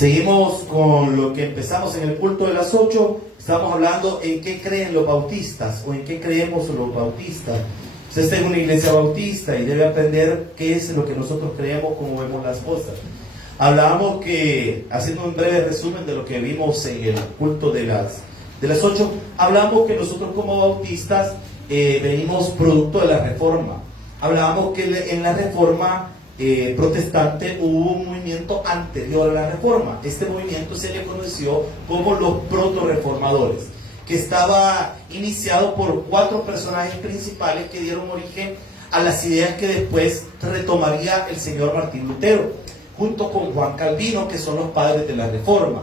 Seguimos con lo que empezamos en el culto de las 8. Estamos hablando en qué creen los bautistas o en qué creemos los bautistas. Usted está en una iglesia bautista y debe aprender qué es lo que nosotros creemos, cómo vemos las cosas. Hablábamos que, haciendo un breve resumen de lo que vimos en el culto de las 8, hablamos que nosotros como bautistas venimos producto de la Reforma. Hablábamos que en la Reforma protestante hubo un movimiento anterior a la Reforma. Este movimiento se le conoció como los proto-reformadores, que estaba iniciado por 4 personajes principales que dieron origen a las ideas que después retomaría el señor Martín Lutero, junto con Juan Calvino, que son los padres de la Reforma.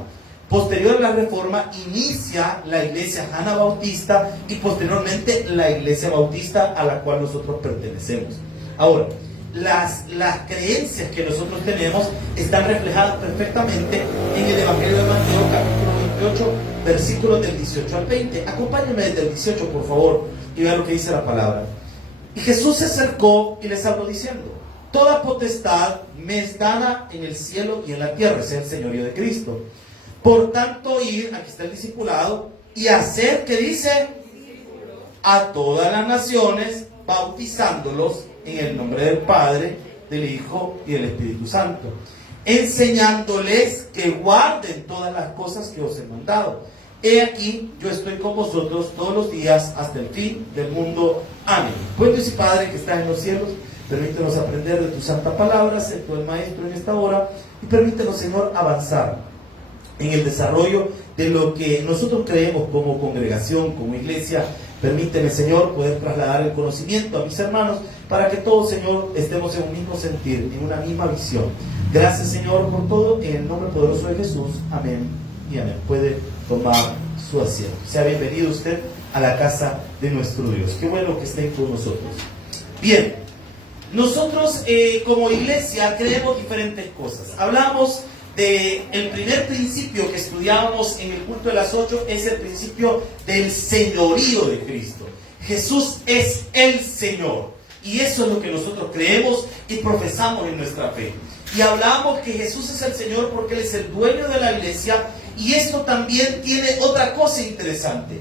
Posterior a la Reforma inicia la iglesia anabautista y posteriormente la iglesia bautista a la cual nosotros pertenecemos. Ahora, las creencias que nosotros tenemos están reflejadas perfectamente en el Evangelio de Mateo, capítulo 28, versículos del 18 al 20. Acompáñenme desde el 18, por favor, y vean lo que dice la palabra. Y Jesús se acercó y les habló diciendo: toda potestad me es dada en el cielo y en la tierra. Ese es el señorío de Cristo. Por tanto, ir, aquí está el discipulado, y hacer, ¿qué dice? A todas las naciones, bautizándolos en el nombre del Padre, del Hijo y del Espíritu Santo, enseñándoles que guarden todas las cosas que os he mandado. He aquí, yo estoy con vosotros todos los días hasta el fin del mundo. Amén. Pues Dios y Padre que estás en los cielos, permítenos aprender de tu santa palabra, sé tú el Maestro en esta hora, y permítenos, Señor, avanzar en el desarrollo de lo que nosotros creemos como congregación, como iglesia. Permíteme, Señor, poder trasladar el conocimiento a mis hermanos para que todos, Señor, estemos en un mismo sentir, en una misma visión. Gracias, Señor, por todo, en el nombre poderoso de Jesús. Amén y amén. Puede tomar su asiento. Sea bienvenido usted a la casa de nuestro Dios. Qué bueno que estén con nosotros. Bien, nosotros como iglesia creemos diferentes cosas. Hablamos el primer principio que estudiábamos en el culto de las 8, es el principio del señorío de Cristo. Jesús es el Señor, y eso es lo que nosotros creemos y profesamos en nuestra fe. Y hablamos que Jesús es el Señor porque Él es el dueño de la iglesia. Y esto también tiene otra cosa interesante.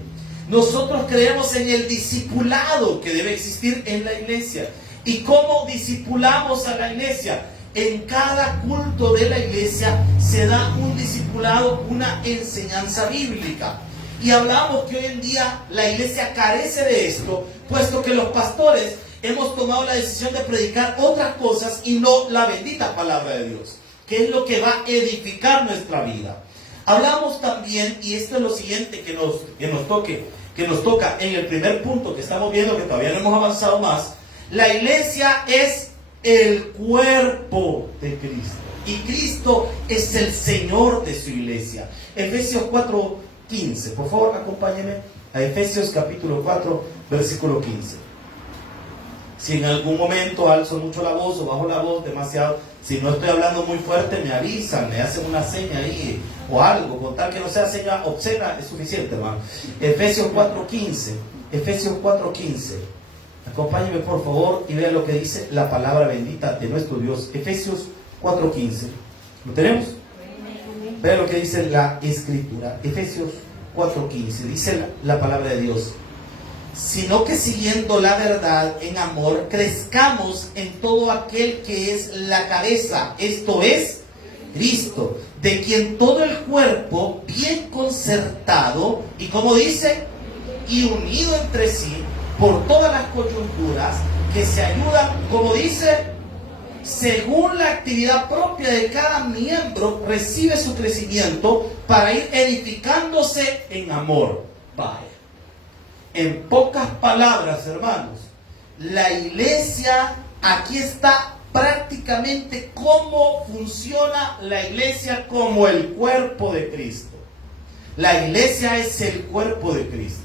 Nosotros creemos en el discipulado que debe existir en la iglesia. ¿Y cómo discipulamos a la iglesia? En cada culto de la iglesia se da un discipulado, una enseñanza bíblica. Y hablamos que hoy en día la iglesia carece de esto, puesto que los pastores hemos tomado la decisión de predicar otras cosas y no la bendita palabra de Dios, que es lo que va a edificar nuestra vida. Hablamos también, y esto es lo siguiente que nos toca en el primer punto que estamos viendo, que todavía no hemos avanzado más. La iglesia es el cuerpo de Cristo, y Cristo es el Señor de su iglesia. Efesios 4:15, por favor acompáñenme a Efesios capítulo 4, versículo 15. Si en algún momento alzo mucho la voz o bajo la voz demasiado, si no estoy hablando muy fuerte, me avisan, me hacen una seña ahí o algo, con tal que no sea seña obscena, es suficiente, hermano. Efesios 4:15, Efesios 4:15. Acompáñenme por favor y vean lo que dice la palabra bendita de nuestro Dios. Efesios 4:15. ¿Lo tenemos? Vean lo que dice la Escritura. Efesios 4:15. Dice la palabra de Dios: sino que siguiendo la verdad en amor, crezcamos en todo aquel que es la cabeza, esto es Cristo, de quien todo el cuerpo, bien concertado, y como dice, y unido entre sí, por todas las coyunturas, que se ayudan, como dice, según la actividad propia de cada miembro, recibe su crecimiento para ir edificándose en amor. Vaya. En pocas palabras, hermanos, la iglesia, aquí está prácticamente cómo funciona la iglesia como el cuerpo de Cristo. La iglesia es el cuerpo de Cristo.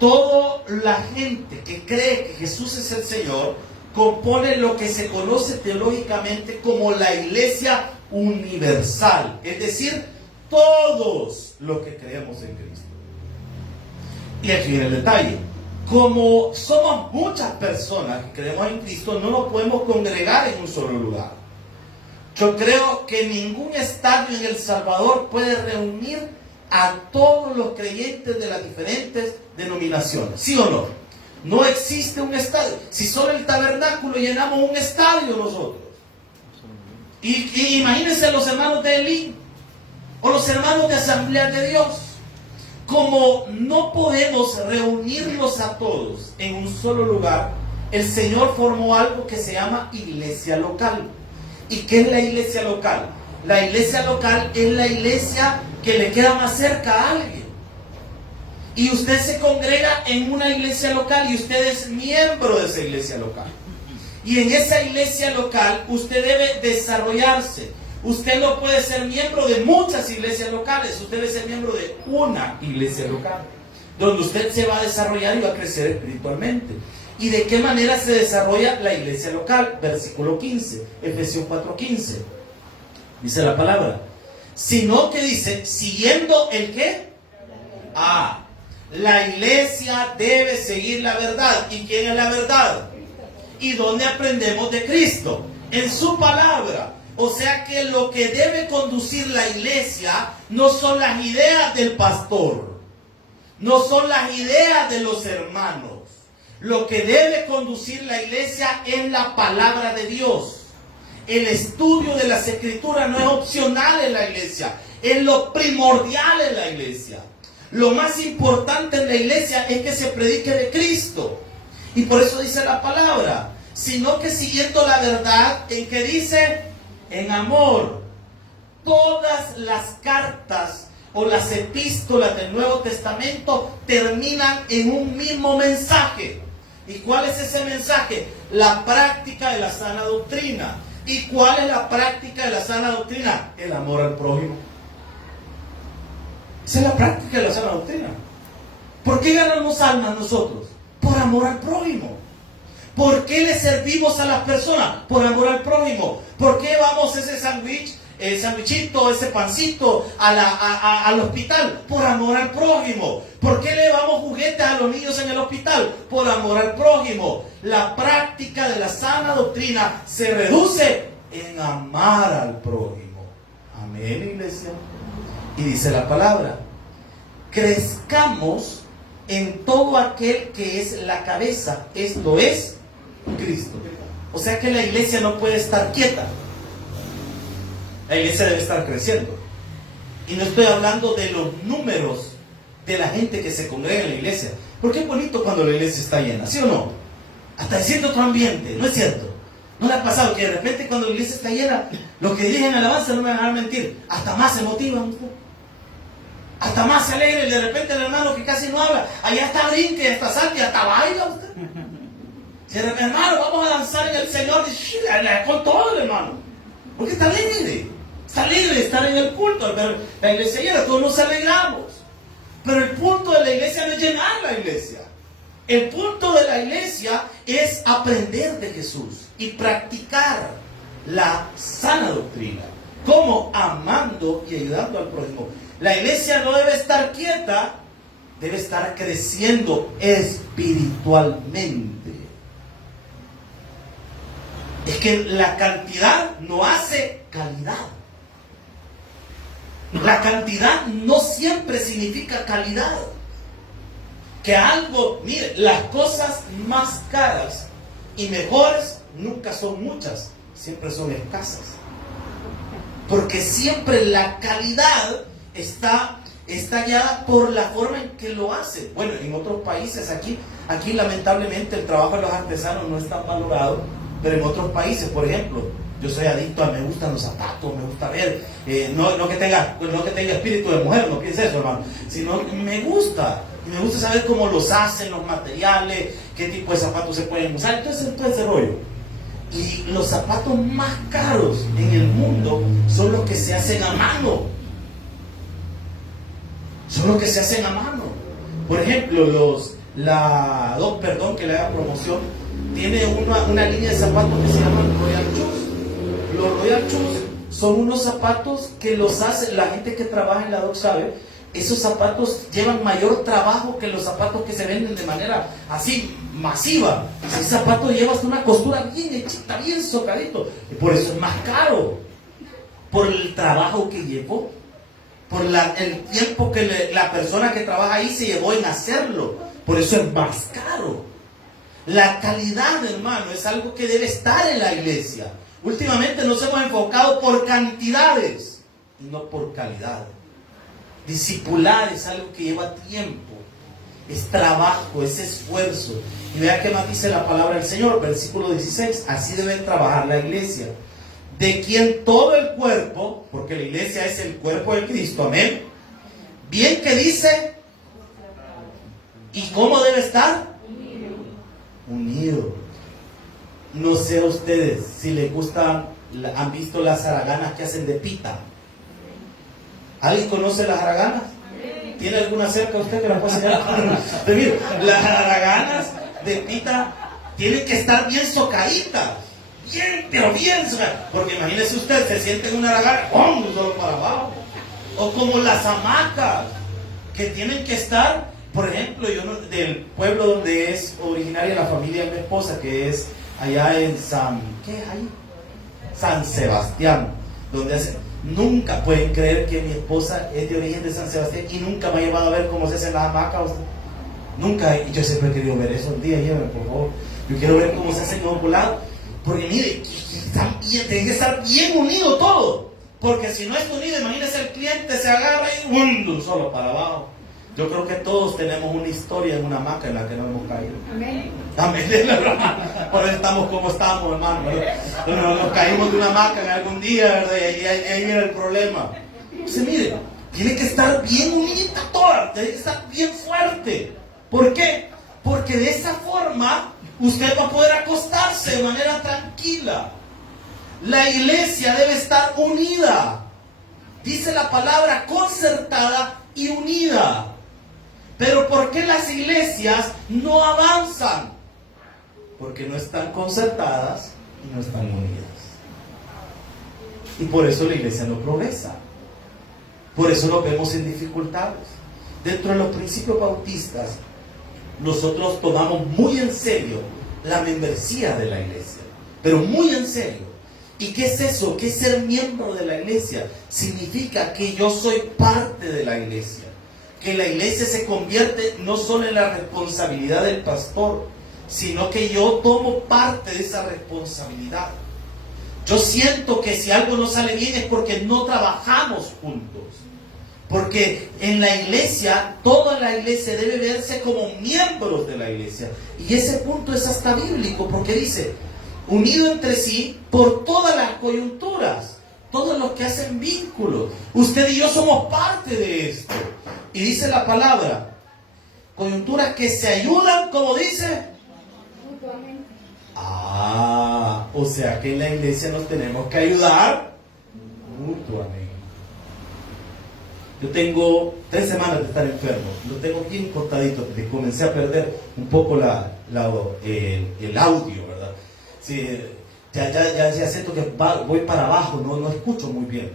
Toda la gente que cree que Jesús es el Señor compone lo que se conoce teológicamente como la iglesia universal, es decir, todos los que creemos en Cristo. Y aquí viene el detalle: como somos muchas personas que creemos en Cristo, no nos podemos congregar en un solo lugar. Yo creo que ningún estadio en El Salvador puede reunir a todos los creyentes de las diferentes denominaciones. ¿Sí o no? No existe un estadio. Si solo el tabernáculo llenamos un estadio nosotros. Y imagínense los hermanos de Elín o los hermanos de Asamblea de Dios. Como no podemos reunirlos a todos en un solo lugar, el Señor formó algo que se llama iglesia local. ¿Y qué es la iglesia local? La iglesia local es la iglesia que le queda más cerca a alguien. Y usted se congrega en una iglesia local y usted es miembro de esa iglesia local. Y en esa iglesia local usted debe desarrollarse. Usted no puede ser miembro de muchas iglesias locales. Usted debe ser miembro de una iglesia local, donde usted se va a desarrollar y va a crecer espiritualmente. ¿Y de qué manera se desarrolla la iglesia local? Versículo 15, Efesios 4:15. Dice la palabra. Sino que dice, siguiendo el ¿qué? La iglesia debe seguir la verdad. ¿Y quién es la verdad? ¿Y dónde aprendemos de Cristo? En su palabra. O sea que lo que debe conducir la iglesia no son las ideas del pastor, no son las ideas de los hermanos. Lo que debe conducir la iglesia es la palabra de Dios. El estudio de las escrituras no es opcional en la iglesia, es lo primordial en la iglesia. Lo más importante en la iglesia es que se predique de Cristo. Y por eso dice la palabra, sino que siguiendo la verdad, en que dice, en amor. Todas las cartas o las epístolas del Nuevo Testamento terminan en un mismo mensaje. ¿Y cuál es ese mensaje? La práctica de la sana doctrina. ¿Y cuál es la práctica de la sana doctrina? El amor al prójimo. Esa es la práctica de la sana doctrina. ¿Por qué ganamos almas nosotros? Por amor al prójimo. ¿Por qué le servimos a las personas? Por amor al prójimo. ¿Por qué llevamos ese sandwichito, ese pancito al hospital? Por amor al prójimo. ¿Por qué le llevamos juguetes a los niños en el hospital? Por amor al prójimo. La práctica de la sana doctrina se reduce en amar al prójimo. Amén, iglesia. Y dice la palabra, crezcamos en todo aquel que es la cabeza, esto es Cristo. O sea que la iglesia no puede estar quieta. La iglesia debe estar creciendo. Y no estoy hablando de los números de la gente que se congrega en la iglesia. Porque es bonito cuando la iglesia está llena, ¿sí o no? Hasta siente otro ambiente, ¿no es cierto? ¿No le ha pasado que de repente cuando la iglesia está llena, los que dirigen alabanza, no me van a mentir, hasta más se motivan? Hasta más se alegre, y de repente el hermano que casi no habla, allá está brinque, está salta y hasta baila usted. Si el hermano, vamos a danzar en el Señor, con todo el hermano. Porque está alegre de estar en el culto. Pero la iglesia llena, todos nos alegramos. Pero el punto de la iglesia no es llenar la iglesia. El punto de la iglesia es aprender de Jesús y practicar la sana doctrina. ¿Cómo? Amando y ayudando al prójimo. La iglesia no debe estar quieta, debe estar creciendo espiritualmente. Es que la cantidad no hace calidad. La cantidad no siempre significa calidad. Que algo, mire, las cosas más caras y mejores nunca son muchas, siempre son escasas. Porque siempre la calidad está hallada por la forma en que lo hace. Bueno, en otros países, aquí lamentablemente el trabajo de los artesanos no es tan valorado, pero en otros países, por ejemplo, yo soy adicto me gustan los zapatos, me gusta ver, no que tenga espíritu de mujer, no piense eso, hermano, sino me gusta saber cómo los hacen, los materiales, qué tipo de zapatos se pueden usar, entonces todo ese rollo. Y los zapatos más caros en el mundo son los que se hacen a mano. Son los que se hacen a mano. Por ejemplo, que le haga promoción, tiene una línea de zapatos que se llaman Royal Shoes. Los Royal Shoes son unos zapatos que los hace la gente que trabaja en la DOC, sabe. Esos zapatos llevan mayor trabajo que los zapatos que se venden de manera así masiva. Ese zapato lleva una costura bien hechita, bien socadito, y por eso es más caro. por el trabajo que llevó, por el tiempo que la persona que trabaja ahí se llevó en hacerlo. Por eso es más caro. La calidad, hermano, es algo que debe estar en la iglesia. Últimamente nos hemos enfocado por cantidades y no por calidad. Discipular es algo que lleva tiempo, es trabajo, es esfuerzo. Y vea qué más dice la palabra del Señor, versículo 16. Así debe trabajar la iglesia, de quien todo el cuerpo, porque la iglesia es el cuerpo de Cristo, amén. Bien que dice, ¿y cómo debe estar? Unido. No sé a ustedes si les gustan, han visto las haraganas que hacen de pita. ¿Alguien conoce las haraganas? ¿Tiene alguna cerca usted que la pueda enseñar? Pero mire, las haraganas de pita tienen que estar bien socaditas. Bien, pero bien socaditas. Porque imagínese usted, se siente en una haragana, ¡pum!, solo para abajo. O como las hamacas, que tienen que estar, por ejemplo, del pueblo donde es originaria la familia de mi esposa, que es allá en ¿qué es ahí? San Sebastián, donde nunca pueden creer que mi esposa es de origen de San Sebastián y nunca me ha llevado a ver cómo se hacen las hamacas. Nunca, y yo siempre he querido ver eso. Un día, llévame, por favor. Yo quiero ver cómo se hacen los volados, porque mire, tienen que estar bien unido todo, porque si no es unido, imagínese, el cliente se agarra y solo para abajo. Yo creo que todos tenemos una historia en una hamaca en la que no hemos caído. Amén. Amén. Por eso estamos como estamos, hermano. Nos caímos de una hamaca en algún día, ¿verdad? Y ahí era el problema. Entonces, mire, tiene que estar bien unida toda, tiene que estar bien fuerte. ¿Por qué? Porque de esa forma usted va a poder acostarse de manera tranquila. La iglesia debe estar unida. Dice la palabra concertada y unida. Pero ¿por qué las iglesias no avanzan? Porque no están concertadas y no están unidas. Y por eso la iglesia no progresa. Por eso nos vemos en dificultades. Dentro de los principios bautistas, nosotros tomamos muy en serio la membresía de la iglesia. Pero muy en serio. ¿Y qué es eso? ¿Qué es ser miembro de la iglesia? Significa que yo soy parte de la iglesia. Que la iglesia se convierte no solo en la responsabilidad del pastor, sino que yo tomo parte de esa responsabilidad. Yo siento que si algo no sale bien es porque no trabajamos juntos. Porque en la iglesia, toda la iglesia debe verse como miembros de la iglesia. Y ese punto es hasta bíblico, porque dice, unido entre sí por todas las coyunturas, todos los que hacen vínculos. Usted y yo somos parte de esto. Y dice la palabra, coyunturas que se ayudan, como dice, mutuamente. O sea que en la iglesia nos tenemos que ayudar mutuamente. Yo tengo 3 semanas de estar enfermo, lo tengo bien cortadito, porque comencé a perder un poco el audio, ¿verdad? Sí, ya siento que voy para abajo, no escucho muy bien.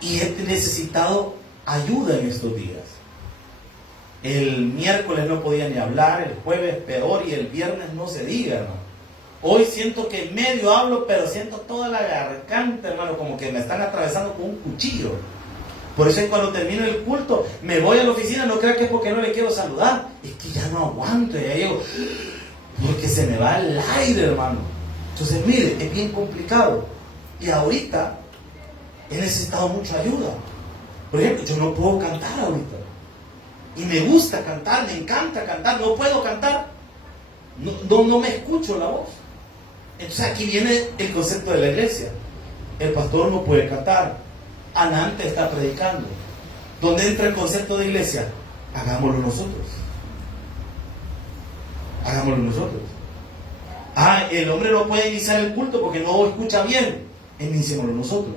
Y he necesitado ayuda en estos días. El miércoles no podía ni hablar, el jueves peor y el viernes no se diga, hermano. Hoy siento que medio hablo, pero siento toda la garganta, hermano, como que me están atravesando con un cuchillo. Por eso cuando termino el culto, me voy a la oficina, no crean que es porque no le quiero saludar, es que ya no aguanto, ya llego, porque se me va el aire, hermano. Entonces, mire, es bien complicado. Y ahorita he necesitado mucha ayuda. Por ejemplo, yo no puedo cantar ahorita. Y me gusta cantar, me encanta cantar, no puedo cantar. No me escucho la voz. Entonces aquí viene el concepto de la iglesia. El pastor no puede cantar. Anante está predicando. ¿Dónde entra el concepto de iglesia? Hagámoslo nosotros. Hagámoslo nosotros. El hombre no puede iniciar el culto porque no escucha bien. Iniciémoslo nosotros.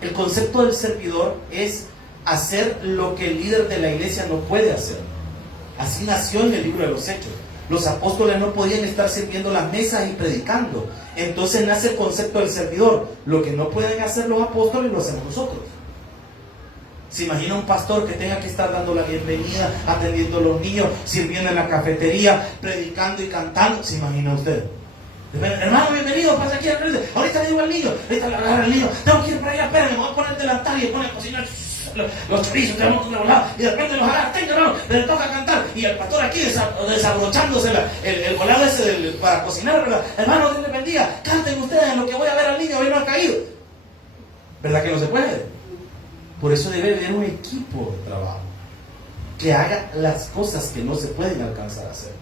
El concepto del servidor es hacer lo que el líder de la iglesia no puede hacer. Así nació en el libro de los Hechos. Los apóstoles no podían estar sirviendo las mesas y predicando. Entonces nace el concepto del servidor. Lo que no pueden hacer los apóstoles lo hacemos nosotros. ¿Se imagina un pastor que tenga que estar dando la bienvenida, atendiendo a los niños, sirviendo en la cafetería, predicando y cantando? ¿Se imagina usted? Hermano, bienvenido, pasa aquí al frente. Ahorita le digo al niño, ahorita le agarra al niño. Tengo que ir para allá, espérame, me voy a poner el delantal y le pone a cocinar los chorizos, tenemos una volada. Y de repente los agarra, tenga, hermano, le toca cantar. Y el pastor aquí desabrochándose el volado ese para cocinar, ¿verdad? Hermano, Dios les bendiga, canten ustedes en lo que voy a ver al niño, hoy no ha caído. ¿Verdad que no se puede? Por eso debe haber un equipo de trabajo que haga las cosas que no se pueden alcanzar a hacer.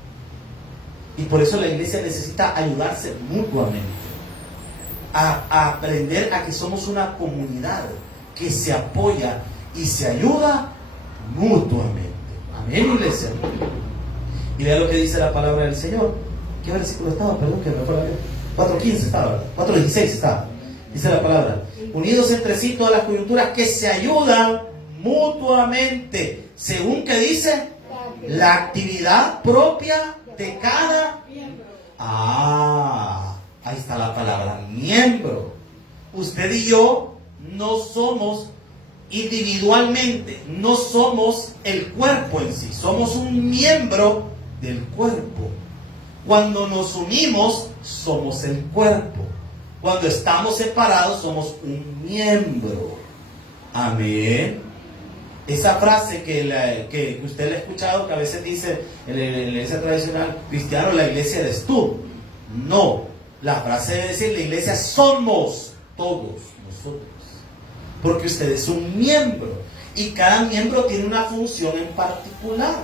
Y por eso la iglesia necesita ayudarse mutuamente, a aprender a que somos una comunidad que se apoya y se ayuda mutuamente. Amén, iglesia. Y vea lo que dice la palabra del Señor. ¿Qué versículo estaba? Perdón, que me fue la vida. 4.15 estaba, ¿verdad? 4.16 estaba. Dice la palabra: unidos entre sí todas las coyunturas, que se ayudan mutuamente, según que dice la actividad propia de cada miembro. Ahí está la palabra miembro. Usted y yo no somos individualmente, no somos el cuerpo en sí, somos un miembro del cuerpo. Cuando nos unimos, somos el cuerpo. Cuando estamos separados, somos un miembro. Amén. Esa frase que usted le ha escuchado, que a veces dice en la iglesia tradicional, cristiano, la iglesia eres tú. No, la frase debe decir, la iglesia somos todos nosotros. Porque usted es un miembro y cada miembro tiene una función en particular.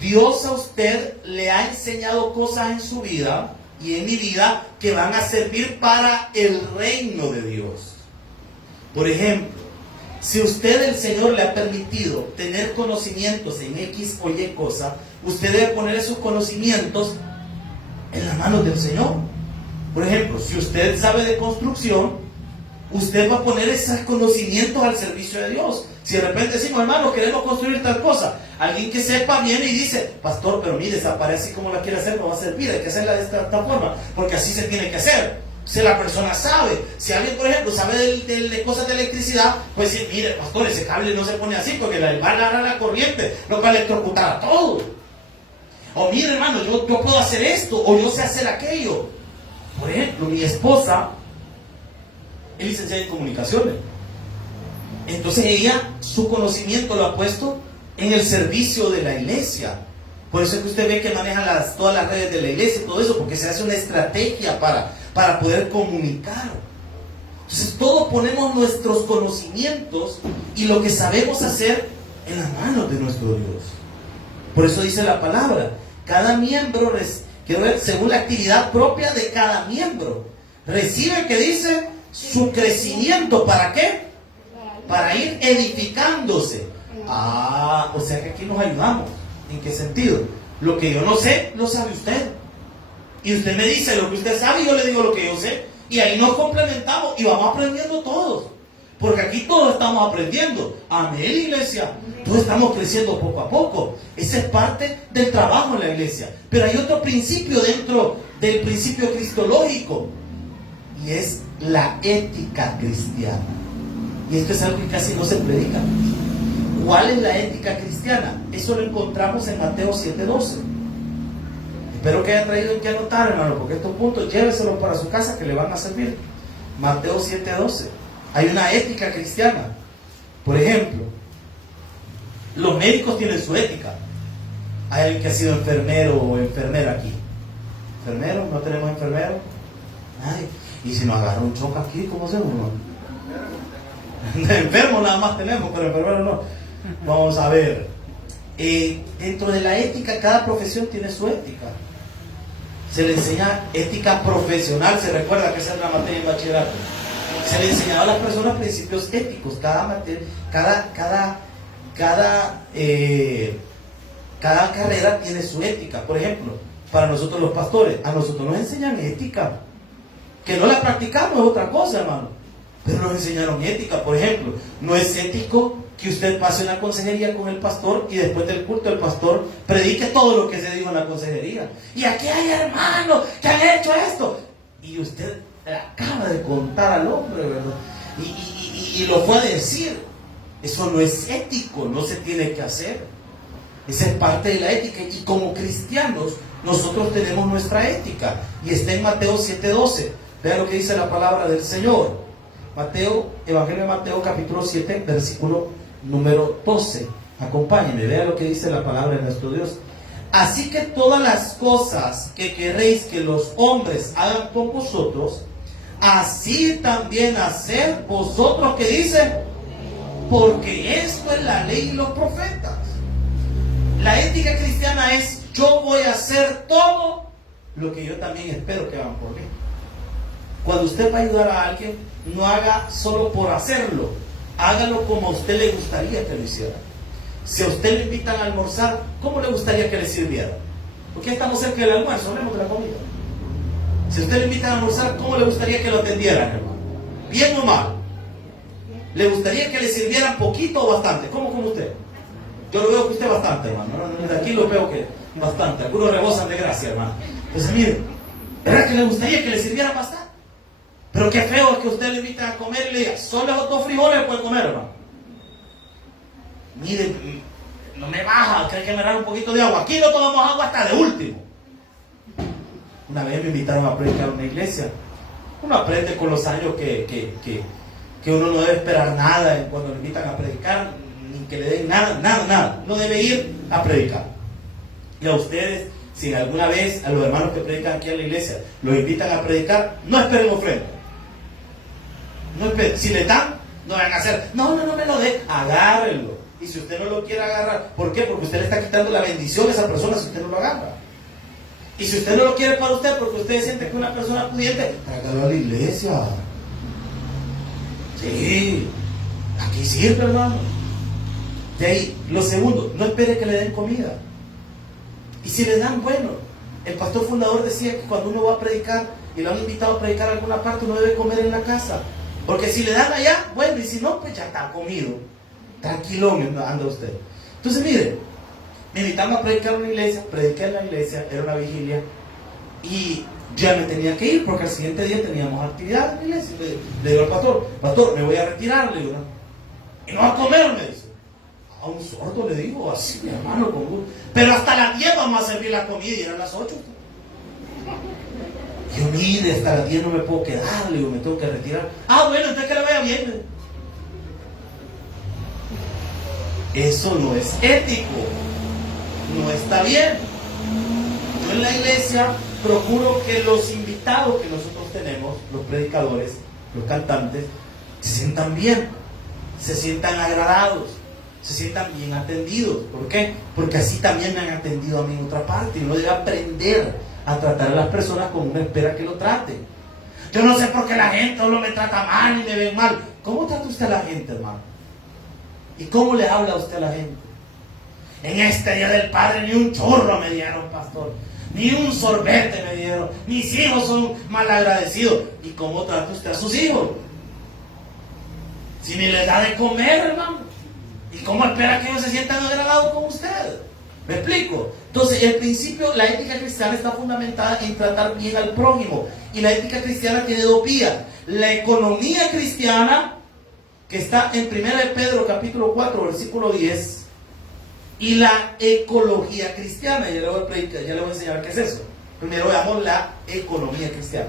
Dios a usted le ha enseñado cosas en su vida y en mi vida que van a servir para el reino de Dios. Por ejemplo, si usted, el Señor, le ha permitido tener conocimientos en X o Y cosa, usted debe poner esos conocimientos en las manos del Señor. Por ejemplo, si usted sabe de construcción, usted va a poner esos conocimientos al servicio de Dios. Si de repente decimos, hermano, queremos construir tal cosa, alguien que sepa viene y dice, pastor, pero mire, esa pared así como la quiere hacer no va a servir, hay que hacerla de esta forma, porque así se tiene que hacer. Si la persona sabe, si alguien, por ejemplo, sabe de cosas de electricidad, pues sí, mire, pastor, ese cable no se pone así porque va a agarrar la corriente, lo va a electrocutar a todo. O mire, hermano, yo puedo hacer esto, o yo sé hacer aquello. Por ejemplo, mi esposa es licenciada en comunicaciones. Entonces ella, su conocimiento lo ha puesto en el servicio de la iglesia. Por eso es que usted ve que maneja todas las redes de la iglesia y todo eso, porque se hace una estrategia para poder comunicar. Entonces todos ponemos nuestros conocimientos y lo que sabemos hacer en las manos de nuestro Dios. Por eso dice la palabra, cada miembro, quiero ver, según la actividad propia de cada miembro, recibe, que dice, su crecimiento. ¿Para qué? Para ir edificándose. O sea que aquí nos ayudamos. ¿En qué sentido? Lo que yo no sé, lo sabe usted. Y usted me dice lo que usted sabe y yo le digo lo que yo sé. Y ahí nos complementamos y vamos aprendiendo todos. Porque aquí todos estamos aprendiendo. Amén, iglesia. Todos estamos creciendo poco a poco. Esa es parte del trabajo en la iglesia. Pero hay otro principio dentro del principio cristológico. Y es la ética cristiana. Y esto es algo que casi no se predica. ¿Cuál es la ética cristiana? Eso lo encontramos en Mateo 7:12. Espero que haya traído en que anotar, hermano, porque estos puntos lléveselos para su casa que le van a servir. Mateo 7:12. Hay una ética cristiana. Por ejemplo, los médicos tienen su ética. Hay alguien que ha sido enfermero o enfermera aquí. ¿Enfermero? ¿No tenemos enfermero? Ay, y si nos agarra un choque aquí, ¿cómo hacemos? Enfermos nada más tenemos, pero enfermeros no. Vamos a ver. Dentro de la ética, cada profesión tiene su ética. Se le enseña ética profesional. Se recuerda que esa es la materia en bachillerato. Se le enseñaba a las personas principios éticos. Cada carrera tiene su ética. Por ejemplo, para nosotros los pastores, a nosotros nos enseñan ética. Que no la practicamos es otra cosa, hermano. Pero nos enseñaron ética. Por ejemplo, no es ético que usted pase una consejería con el pastor y después del culto el pastor predique todo lo que se dijo en la consejería. Y aquí hay hermanos que han hecho esto. Y usted acaba de contar al hombre, ¿verdad? Y lo fue a decir. Eso no es ético, no se tiene que hacer. Esa es parte de la ética. Y como cristianos Nosotros tenemos nuestra ética y está en Mateo 7:12. Vean lo que dice la palabra del Señor. Evangelio de Mateo capítulo 7, versículo número 12. Acompáñenme, vean lo que dice la palabra de nuestro Dios. Así que todas las cosas que queréis que los hombres hagan por vosotros, así también hacer vosotros, que dice, porque esto es la ley y los profetas. La ética cristiana es: yo voy a hacer todo lo que yo también espero que hagan por mí. Cuando usted va a ayudar a alguien, no haga solo por hacerlo, hágalo como a usted le gustaría que lo hiciera. Si a usted le invitan a almorzar, ¿cómo le gustaría que le sirviera? Porque estamos cerca del almuerzo, hablemos de la comida. Si a usted le invitan a almorzar, ¿cómo le gustaría que lo atendieran, hermano? ¿Bien o mal? ¿Le gustaría que le sirvieran poquito o bastante? ¿Cómo como usted? Yo lo veo que usted bastante, hermano. De aquí lo veo que bastante. Algunos rebosan de gracia, hermano. Entonces, mire, ¿verdad que le gustaría que le sirvieran bastante? Pero qué feo es que usted le inviten a comer y le diga: solo esos 2 frijoles puede comer, hermano. Mire, no me baja, cree que me da un poquito de agua. Aquí no tomamos agua hasta de último. Una vez me invitaron a predicar en una iglesia. Uno aprende con los años que uno no debe esperar nada cuando le invitan a predicar, ni que le den nada. No debe ir a predicar. Y a ustedes, si alguna vez a los hermanos que predican aquí en la iglesia los invitan a predicar, no esperen ofrenda. No esperen. Si le dan, no van a hacer: no me lo dé, agárrenlo. Y si usted no lo quiere agarrar, ¿por qué? Porque usted le está quitando la bendición a esa persona si usted no lo agarra. Y si usted no lo quiere para usted, porque usted siente que es una persona pudiente, tráigalo a la iglesia. Sí, aquí sirve, hermano. De ahí, lo segundo, no espere que le den comida. Y si le dan, bueno, el pastor fundador decía que cuando uno va a predicar y lo han invitado a predicar a alguna parte, uno debe comer en la casa. Porque si le dan allá, bueno, y si no, pues ya está comido. Tranquilón anda usted. Entonces, mire, me invitaron a predicar en una iglesia, prediqué en la iglesia, era una vigilia, y ya me tenía que ir porque al siguiente día teníamos actividad en la iglesia. Le digo al pastor, me voy a retirar, le digo, ¿no? Y no va a comer, me dice. A un sordo le digo, así, mi hermano, con gusto. Pero hasta las 10 vamos a servir la comida y eran las 8. Yo, mire, hasta las 10 no me puedo quedar, le digo, me tengo que retirar. Ah, bueno, entonces que le vaya bien. Eso no es ético, no está bien. Yo en la iglesia procuro que los invitados que nosotros tenemos, los predicadores, los cantantes, se sientan bien, se sientan agradados, se sientan bien atendidos. ¿Por qué? Porque así también me han atendido a mí en otra parte. Y uno debe aprender a tratar a las personas como uno espera que lo traten. Yo no sé por qué la gente solo me trata mal y me ven mal. ¿Cómo trata usted a la gente, hermano? ¿Y cómo le habla usted a la gente? En este día del Padre ni un churro me dieron, pastor. Ni un sorbete me dieron. Mis hijos son malagradecidos. ¿Y cómo trata usted a sus hijos? Si ni les da de comer, hermano. ¿Y cómo espera que ellos se sientan agradados con usted? ¿Me explico? Entonces, el principio, la ética cristiana está fundamentada en tratar bien al prójimo. Y la ética cristiana tiene 2 vías. La economía cristiana, que está en 1 de Pedro capítulo 4 versículo 10, y la ecología cristiana. Ya le voy a enseñar qué es eso. Primero veamos la economía cristiana.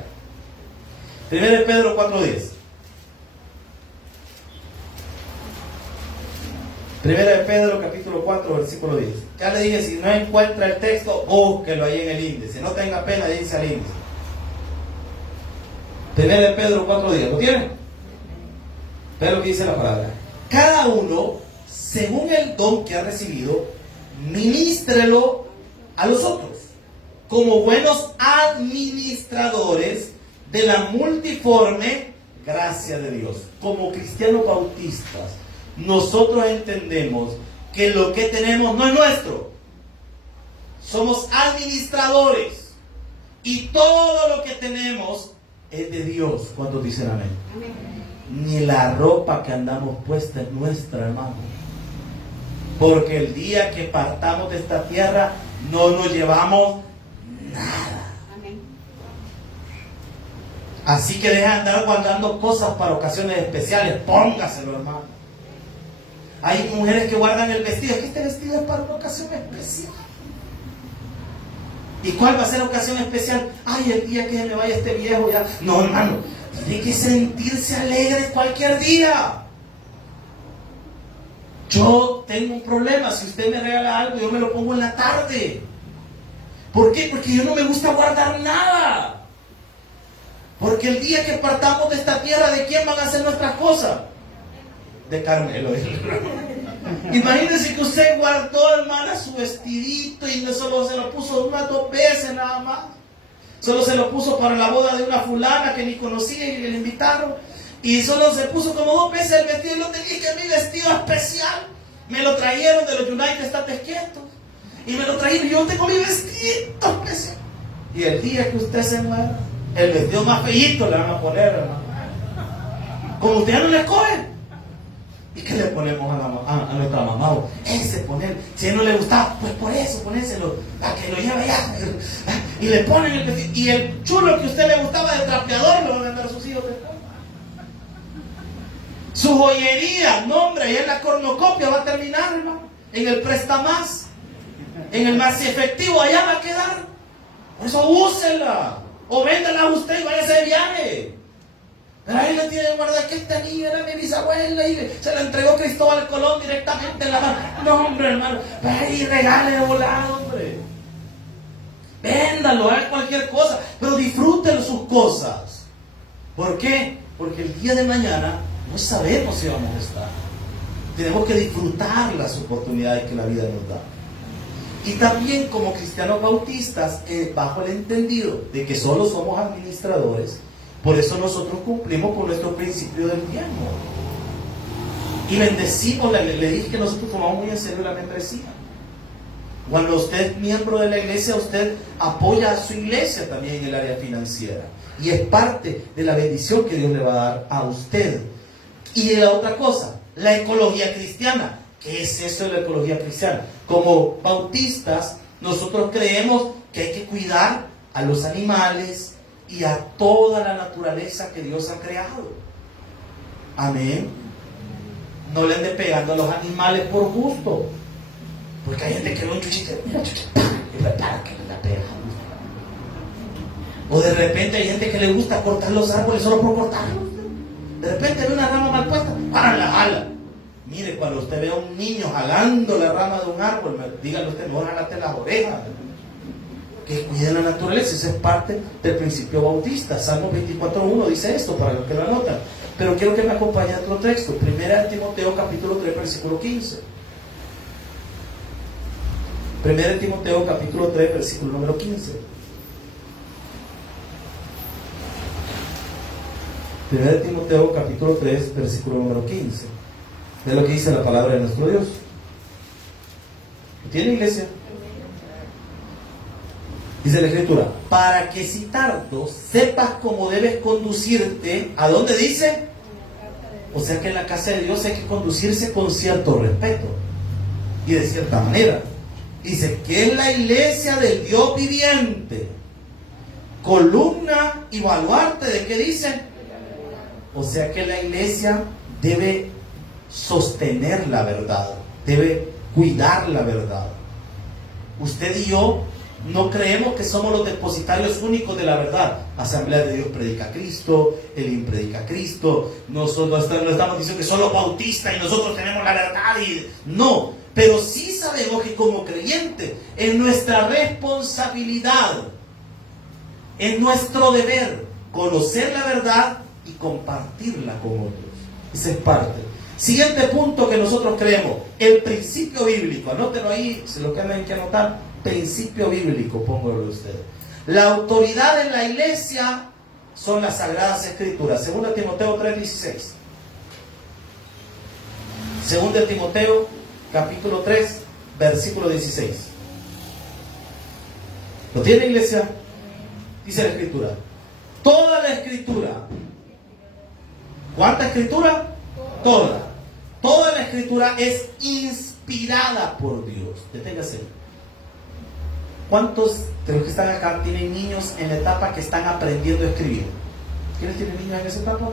1 de Pedro 4:10. 1 de Pedro capítulo 4 versículo 10. Ya le dije, si no encuentra el texto, búsquelo ahí en el índice. No tenga pena de irse al índice. 1 de Pedro 4:10. ¿Lo tienen? Pero lo que dice la palabra: cada uno, según el don que ha recibido, ministrelo a los otros, como buenos administradores de la multiforme gracia de Dios. Como cristianos bautistas, nosotros entendemos que lo que tenemos no es nuestro. Somos administradores. Y todo lo que tenemos es de Dios. ¿Cuántos dicen amén? Amén. Ni la ropa que andamos puesta es nuestra, hermano. Porque el día que partamos de esta tierra, no nos llevamos nada. Amén. Así que deja de andar guardando cosas para ocasiones especiales. Póngaselo, hermano. Hay mujeres que guardan el vestido. Es que este vestido es para una ocasión especial. ¿Y cuál va a ser la ocasión especial? Ay, el día que me vaya este viejo ya. No, hermano, tiene que sentirse alegre cualquier día. Yo tengo un problema. Si usted me regala algo, yo me lo pongo en la tarde. ¿Por qué? Porque yo no me gusta guardar nada. Porque el día que partamos de esta tierra, ¿de quién van a ser nuestras cosas? De Carmelo. Imagínense que usted guardó, hermana, su vestidito y no solo se lo puso unas 2 veces nada más. Solo se lo puso para la boda de una fulana que ni conocía y le invitaron. Y solo se puso como 2 veces el vestido y lo tenía que mi vestido especial. Me lo trajeron de los United States Quietos. Y me lo trajeron y yo tengo mi vestido especial. Y el día que usted se muera, el vestido más feíto le van a poner, hermano. Como usted ya no le escoge. ¿Y qué le ponemos a nuestra mamá? Ese poner, si a él no le gustaba, pues por eso, ponéselo, para que lo lleve allá. Y le ponen el vestido. Y el chulo que a usted le gustaba de trapeador, lo van a andar a sus hijos después. Su joyería, nombre, allá en la cornucopia va a terminar, hermano. En el prestamás, en el más efectivo, allá va a quedar. Por eso úsela. O véndela a usted y váyase de viaje. Pero ahí le tiene que guardar que esta niña era mi bisabuela y se la entregó Cristóbal Colón directamente en la mano. No, hombre, hermano, ahí regale de volado, hombre. Véndalo, haga cualquier cosa, pero disfruten sus cosas. ¿Por qué? Porque el día de mañana no sabemos si vamos a estar. Tenemos que disfrutar las oportunidades que la vida nos da. Y también como cristianos bautistas, bajo el entendido de que solo somos administradores, por eso nosotros cumplimos con nuestro principio del diezmo. Y bendecimos, le dije que nosotros tomamos muy en serio la membresía. Cuando usted es miembro de la iglesia, usted apoya a su iglesia también en el área financiera. Y es parte de la bendición que Dios le va a dar a usted. Y la otra cosa, la ecología cristiana. ¿Qué es eso de la ecología cristiana? Como bautistas, nosotros creemos que hay que cuidar a los animales y a toda la naturaleza que Dios ha creado. Amén. No le ande pegando a los animales por gusto. Porque hay gente que ve un chuchito, mira chuchito, y repara que le pega. O de repente hay gente que le gusta cortar los árboles solo por cortarlos. De repente ve una rama mal puesta, para la jala. Mire, cuando usted ve a un niño jalando la rama de un árbol, dígale usted, no jalate las orejas. Que cuiden la naturaleza, esa es parte del principio bautista. Salmo 24:1 dice esto, para los que lo anotan. Pero quiero que me acompañe a otro texto. 1 Timoteo capítulo 3, versículo 15. 1 Timoteo capítulo 3, versículo número 15. 1 Timoteo capítulo 3, versículo número 15. Es lo que dice la palabra de nuestro Dios. ¿Tiene, iglesia? Dice la Escritura, para que si tardo sepas cómo debes conducirte. ¿A dónde dice? O sea que en la casa de Dios hay que conducirse con cierto respeto y de cierta manera. Dice que es la iglesia del Dios viviente, columna y baluarte de qué dice. O sea que la iglesia debe sostener la verdad, debe cuidar la verdad. Usted y yo no creemos que somos los depositarios únicos de la verdad. Asamblea de Dios predica a Cristo, Elim predica a Cristo. Nosotros no estamos diciendo que solo bautistas y nosotros tenemos la verdad. No, pero sí sabemos que como creyentes es nuestra responsabilidad, es nuestro deber conocer la verdad y compartirla con otros. Esa es parte. Siguiente punto que nosotros creemos, el principio bíblico. Anótelo ahí, si lo tienen que anotar. Principio bíblico, póngalo usted. La autoridad en la iglesia son las Sagradas Escrituras. 2 Timoteo 3:16. 2 Timoteo capítulo 3, versículo 16. ¿Lo tiene, iglesia? Dice la Escritura. Toda la Escritura. ¿Cuánta Escritura? Toda. Toda la Escritura es inspirada por Dios. Deténgase. ¿Cuántos de los que están acá tienen niños en la etapa que están aprendiendo a escribir? ¿Quiénes tienen niños en esa etapa?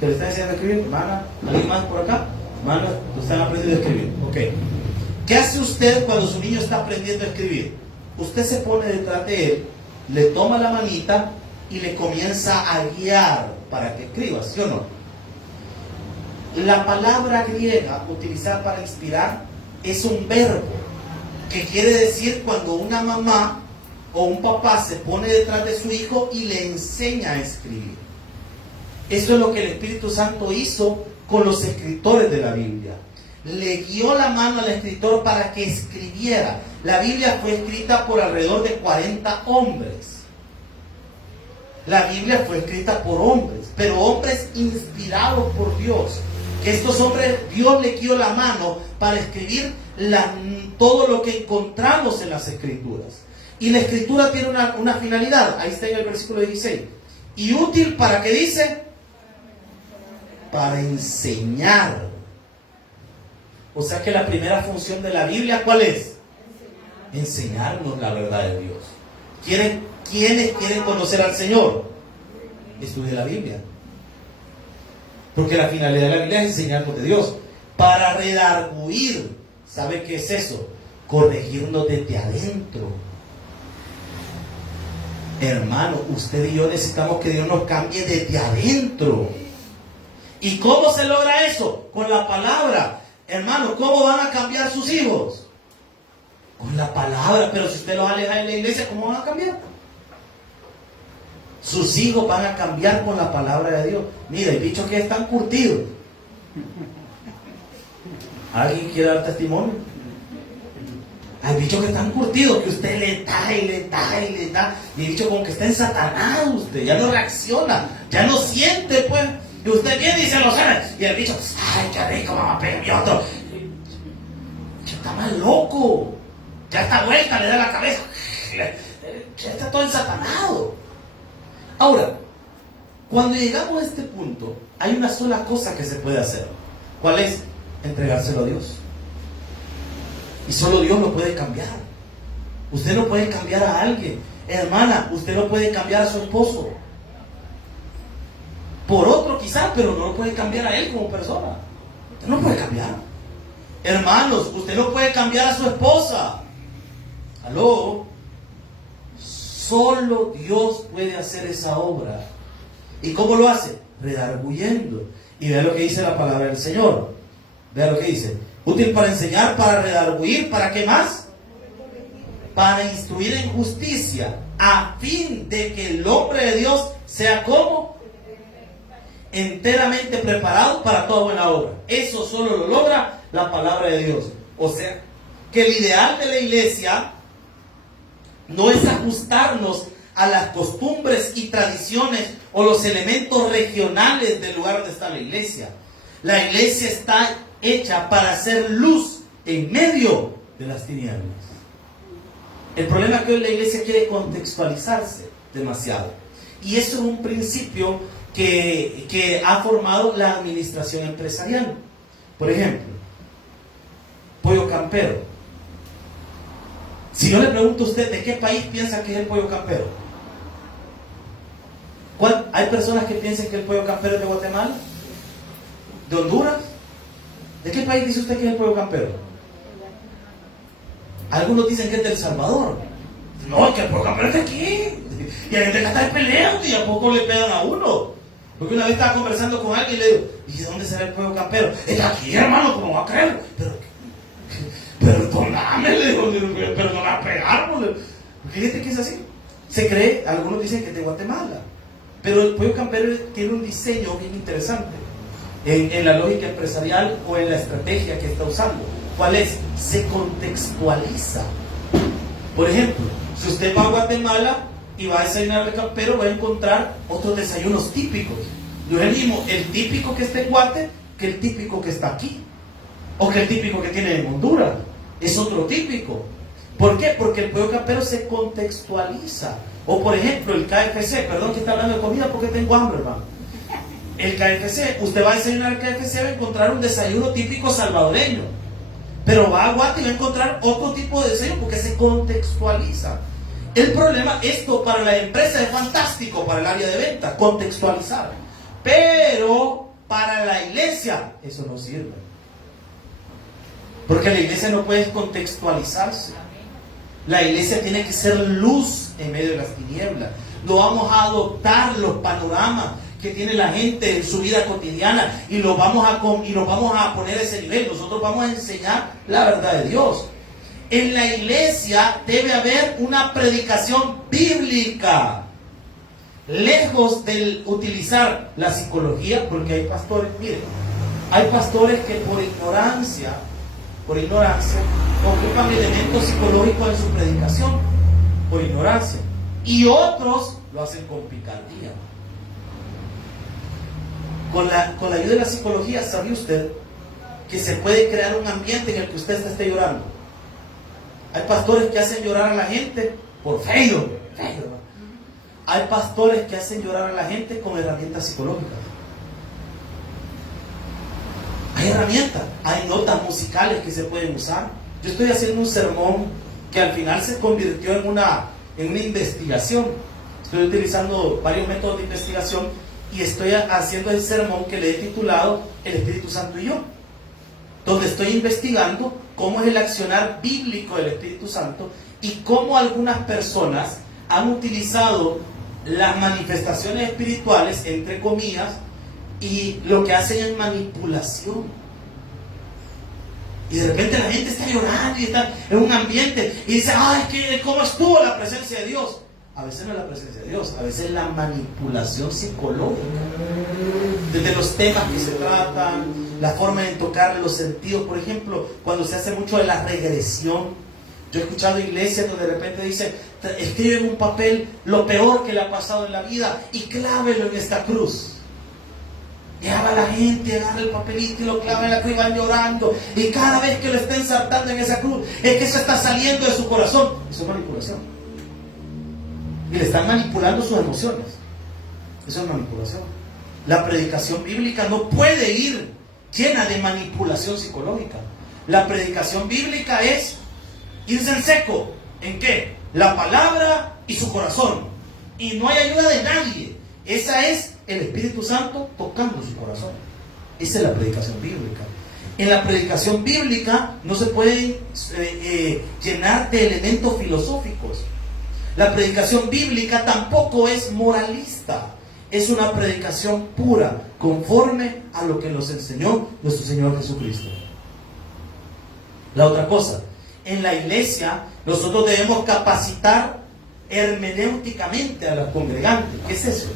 ¿Que le están enseñando a escribir? Hermana, ¿alguien más por acá? Hermana, están aprendiendo a escribir. Ok. ¿Qué hace usted cuando su niño está aprendiendo a escribir? usted se pone detrás de él, le toma la manita y le comienza a guiar para que escriba, ¿sí o no? La palabra griega utilizada para inspirar es un verbo que quiere decir cuando una mamá o un papá se pone detrás de su hijo y le enseña a escribir. Eso es lo que el Espíritu Santo hizo con los escritores de la Biblia. Le guió la mano al escritor para que escribiera. La Biblia fue escrita por alrededor de 40 hombres. La Biblia fue escrita por hombres, pero hombres inspirados por Dios. Que estos hombres, Dios le guió la mano para escribir todo lo que encontramos en las Escrituras. Y la Escritura tiene una finalidad. Ahí está en el versículo 16. ¿Y útil para qué dice? Para enseñar. O sea que la primera función de la Biblia, ¿cuál es? Enseñarnos la verdad de Dios. ¿Quiénes quieren conocer al Señor? Estudie la Biblia. Porque la finalidad de la Biblia es enseñarnos de Dios. Para redarguir. ¿Sabe qué es eso? Corregirnos desde adentro. Hermano, usted y yo necesitamos que Dios nos cambie desde adentro. ¿Y cómo se logra eso? Con la palabra. Hermano, ¿cómo van a cambiar sus hijos? Con la palabra. Pero si usted los aleja de la iglesia, ¿cómo van a cambiar? Sus hijos van a cambiar con la palabra de Dios. Mira, hay bichos que están curtidos. ¿Alguien quiere dar testimonio? Hay bichos que están curtidos, que usted le da y le da y le da. Y el bicho como que está ensatanado usted, ya no reacciona, ya no siente, pues. Y usted viene y se lo sabe. Y el bicho, ay, qué rico, mamá, pégame otro. Ya está más loco. Ya está vuelta, le da la cabeza. Ya está todo ensatanado. Ahora, cuando llegamos a este punto, hay una sola cosa que se puede hacer. ¿Cuál es? Entregárselo a Dios. Y solo Dios lo puede cambiar. Usted no puede cambiar a alguien. Hermana, usted no puede cambiar a su esposo. Por otro quizás, pero no lo puede cambiar a él como persona. Usted no puede cambiar. Hermanos, usted no puede cambiar a su esposa. ¿Aló? Solo Dios puede hacer esa obra. ¿Y cómo lo hace? Redarguyendo. Y vea lo que dice la palabra del Señor. Vea lo que dice. Útil para enseñar, para redarguir, ¿para qué más? Para instruir en justicia, a fin de que el hombre de Dios sea como enteramente preparado para toda buena obra. Eso solo lo logra la palabra de Dios. O sea, que el ideal de la iglesia no es ajustarnos a las costumbres y tradiciones o los elementos regionales del lugar donde está la iglesia. La iglesia está hecha para hacer luz en medio de las tinieblas. El problema es que hoy la iglesia quiere contextualizarse demasiado. Y eso es un principio que ha formado la administración empresarial. Por ejemplo, pollo campero. Si yo le pregunto a usted de qué país piensa que es el pollo campero, ¿hay personas que piensan que el pollo campero es de Guatemala? ¿De Honduras? ¿De qué país dice usted que es el pollo campero? Algunos dicen que es de El Salvador. No, que el pollo campero es de aquí. Y hay gente que está peleando y a poco le pegan a uno. Porque una vez estaba conversando con alguien y le digo, ¿y dónde será el pollo campero? Es de aquí, hermano, ¿cómo va a creer? Perdóname, le digo, pero no la pegamos. Porque hay gente que es así. Se cree, algunos dicen que es de Guatemala. Pero el pollo campero tiene un diseño bien interesante en la lógica empresarial o en la estrategia que está usando. ¿Cuál es? Se contextualiza. Por ejemplo, si usted va a Guatemala y va a desayunar al campero, va a encontrar otros desayunos típicos. No es el mismo el típico que está en Guate que el típico que está aquí. O que el típico que tiene en Honduras. Es otro típico. ¿Por qué? Porque el pollo campero se contextualiza. O por ejemplo, el KFC. Perdón que está hablando de comida porque tengo hambre, hermano. El KFC. Usted va a desayunar al KFC, va a encontrar un desayuno típico salvadoreño. Pero va a Guate y va a encontrar otro tipo de desayuno porque se contextualiza. El problema, esto para la empresa es fantástico, para el área de venta, contextualizar. Pero para la iglesia, eso no sirve. Porque la iglesia no puede contextualizarse. La iglesia tiene que ser luz en medio de las tinieblas. No vamos a adoptar los panoramas que tiene la gente en su vida cotidiana y los vamos a poner a ese nivel. Nosotros vamos a enseñar la verdad de Dios. En la iglesia debe haber una predicación bíblica, lejos de utilizar la psicología, porque hay pastores, miren, hay pastores que por ignorancia ocupan elementos psicológicos en su predicación, por ignorancia, y otros lo hacen con picardía. Con la ayuda de la psicología, ¿sabe usted que se puede crear un ambiente en el que usted esté llorando? Hay pastores que hacen llorar a la gente por feo. Hay pastores que hacen llorar a la gente con herramientas psicológicas. Hay herramientas, hay notas musicales que se pueden usar. Yo estoy haciendo un sermón que al final se convirtió en una investigación. Estoy utilizando varios métodos de investigación y estoy haciendo el sermón que le he titulado El Espíritu Santo y yo, donde estoy investigando cómo es el accionar bíblico del Espíritu Santo y cómo algunas personas han utilizado las manifestaciones espirituales, entre comillas, y lo que hacen es manipulación. Y de repente la gente está llorando y está en un ambiente y dice, ay, ¿cómo estuvo la presencia de Dios? A veces no es la presencia de Dios, a veces es la manipulación psicológica. Desde los temas que se tratan, la forma de tocar los sentidos. Por ejemplo, cuando se hace mucho de la regresión. Yo he escuchado iglesias donde de repente dicen, escribe en un papel lo peor que le ha pasado en la vida y clávelo en esta cruz. Y haga la gente, agarra el papelito y lo clava en la cruz y van llorando. Y cada vez que lo estén saltando en esa cruz, es que eso está saliendo de su corazón. Eso es manipulación. Y le están manipulando sus emociones. Eso es manipulación. La predicación bíblica no puede ir llena de manipulación psicológica. La predicación bíblica es irse en seco. ¿En qué? La palabra y su corazón. Y no hay ayuda de nadie. Esa es el Espíritu Santo tocando su corazón. Esa es la predicación bíblica. En la predicación bíblica no se pueden llenar de elementos filosóficos. La predicación bíblica tampoco es moralista. Es una predicación pura, conforme a lo que nos enseñó nuestro Señor Jesucristo. La otra cosa, en la iglesia nosotros debemos capacitar hermenéuticamente a los congregantes. ¿Qué es eso?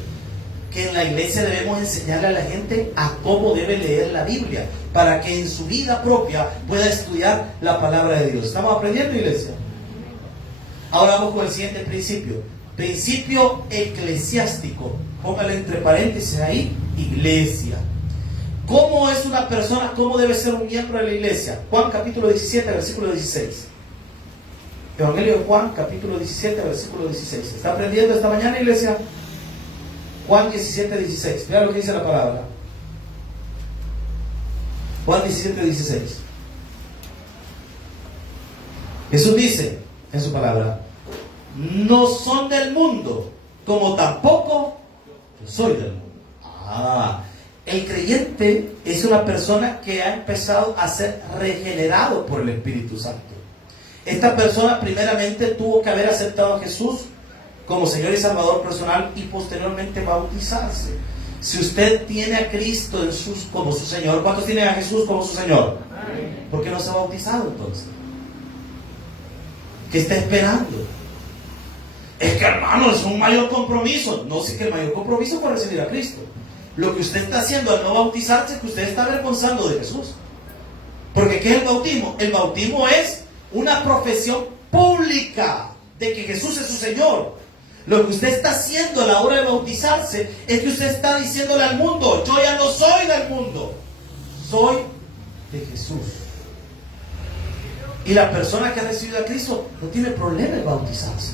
Que en la iglesia debemos enseñarle a la gente a cómo debe leer la Biblia, para que en su vida propia pueda estudiar la palabra de Dios. ¿Estamos aprendiendo, iglesia? Ahora vamos con el siguiente principio. Principio eclesiástico. Póngale entre paréntesis ahí, iglesia. ¿Cómo es una persona? ¿Cómo debe ser un miembro de la iglesia? Juan capítulo 17, versículo 16. Evangelio de Juan capítulo 17, versículo 16. ¿Está aprendiendo esta mañana, iglesia? Juan 17, 16. Mira lo que dice la palabra. Juan 17, 16. Jesús dice en su palabra, no son del mundo, como tampoco yo soy del mundo. El creyente es una persona que ha empezado a ser regenerado por el Espíritu Santo. Esta persona primeramente tuvo que haber aceptado a Jesús como Señor y Salvador personal y posteriormente bautizarse. Si usted tiene a Cristo como su Señor, ¿cuántos tienen a Jesús como su Señor? ¿Por qué no se ha bautizado entonces? ¿Qué está esperando? Es que, hermano, es un mayor compromiso. No, sí que el mayor compromiso fue recibir a Cristo. Lo que usted está haciendo al no bautizarse es que usted está avergonzando de Jesús. Porque ¿qué es el bautismo? El bautismo es una profesión pública de que Jesús es su Señor. Lo que usted está haciendo a la hora de bautizarse es que usted está diciéndole al mundo, yo ya no soy del mundo, soy de Jesús. Y la persona que ha recibido a Cristo no tiene problema en bautizarse.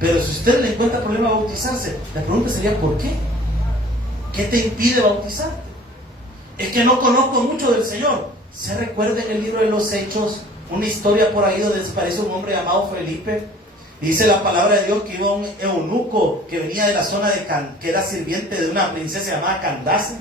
Pero si usted le encuentra problema en bautizarse, la pregunta sería ¿por qué? ¿Qué te impide bautizarte? Es que no conozco mucho del Señor. ¿Se recuerda en el libro de los Hechos una historia por ahí donde aparece un hombre llamado Felipe? Y dice la palabra de Dios que iba un eunuco que venía de la zona de que era sirviente de una princesa llamada Candace.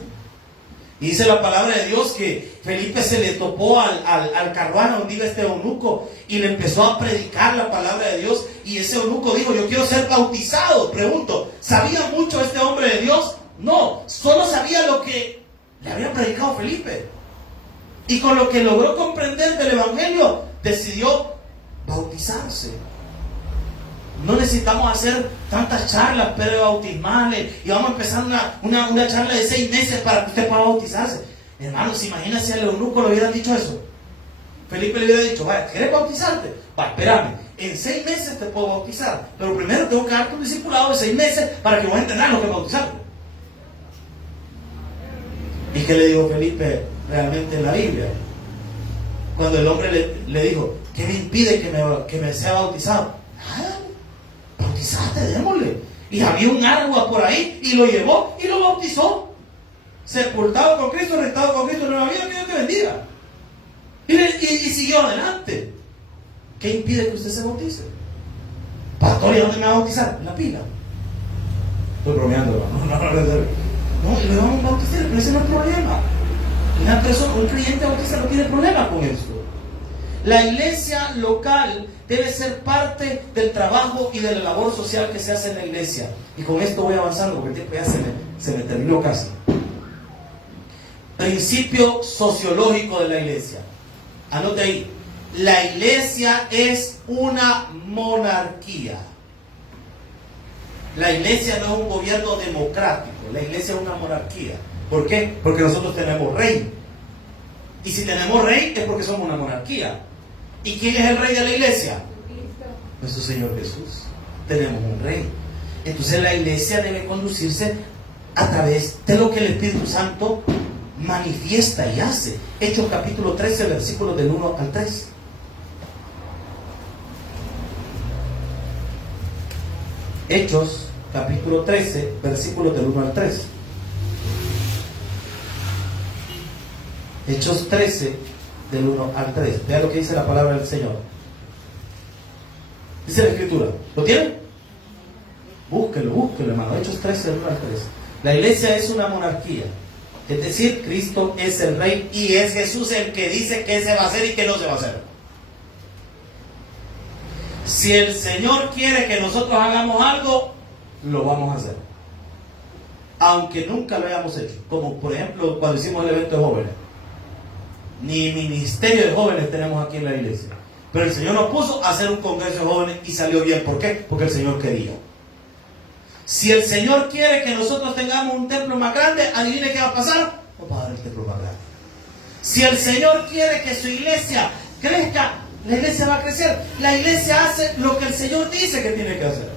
Y dice la palabra de Dios que Felipe se le topó al carruaje donde iba este eunuco y le empezó a predicar la palabra de Dios. Y ese eunuco dijo: yo quiero ser bautizado. Pregunto, ¿sabía mucho este hombre de Dios? No, solo sabía lo que le había predicado Felipe. Y con lo que logró comprender del evangelio, decidió bautizarse. No necesitamos hacer tantas charlas pre-bautismales y vamos a empezar una charla de 6 meses para que usted pueda bautizarse. Hermanos, imagínense si al eunuco le hubieran dicho eso. Felipe le hubiera dicho: vaya, ¿quieres bautizarte? Va, espérame, en 6 meses te puedo bautizar, pero primero tengo que darte un discipulado de 6 meses para que vos entendas lo que es bautizarte. ¿Y qué le dijo Felipe realmente en la Biblia? Cuando el hombre le dijo: ¿qué me impide que me sea bautizado? Nada, bautizaste, démosle. Y había un agua por ahí y lo llevó y lo bautizó. Sepultado con Cristo, restado con Cristo, nueva vida, que Dios te bendiga. Y siguió adelante. ¿Qué impide que usted se bautice? Pastor, ¿y dónde me va a bautizar? En la pila. Estoy bromeando, no, le vamos a bautizar, pero ese no es el problema. Una persona, un creyente bautista no tiene problema con esto. La iglesia local debe ser parte del trabajo y de la labor social que se hace en la iglesia. Y con esto voy avanzando porque el tiempo ya se me terminó casi. Principio sociológico de la iglesia. Anote ahí. La iglesia es una monarquía. La iglesia no es un gobierno democrático. La iglesia es una monarquía. ¿Por qué? Porque nosotros tenemos rey. Y si tenemos rey es porque somos una monarquía. ¿Y quién es el rey de la iglesia? Nuestro Señor Jesús. Tenemos un rey. Entonces la iglesia debe conducirse a través de lo que el Espíritu Santo manifiesta y hace. Hechos capítulo 13, versículos del 1 al 3. Hechos capítulo 13, versículos del 1 al 3. Hechos 13, del 1 al 3. Vea lo que dice la palabra del Señor. Dice la Escritura. ¿Lo tienen? Búsquelo, hermano. Hechos 13, del 1 al 3. La iglesia es una monarquía. Es decir, Cristo es el rey y es Jesús el que dice qué se va a hacer y qué no se va a hacer. Si el Señor quiere que nosotros hagamos algo, lo vamos a hacer. Aunque nunca lo hayamos hecho. Como por ejemplo cuando hicimos el evento de jóvenes. Ni ministerio de jóvenes tenemos aquí en la iglesia. Pero el Señor nos puso a hacer un congreso de jóvenes y salió bien. ¿Por qué? Porque el Señor quería. Si el Señor quiere que nosotros tengamos un templo más grande, adivine qué va a pasar. Vamos a dar el templo más grande. Si el Señor quiere que su iglesia crezca, la iglesia va a crecer. La iglesia hace lo que el Señor dice que tiene que hacer.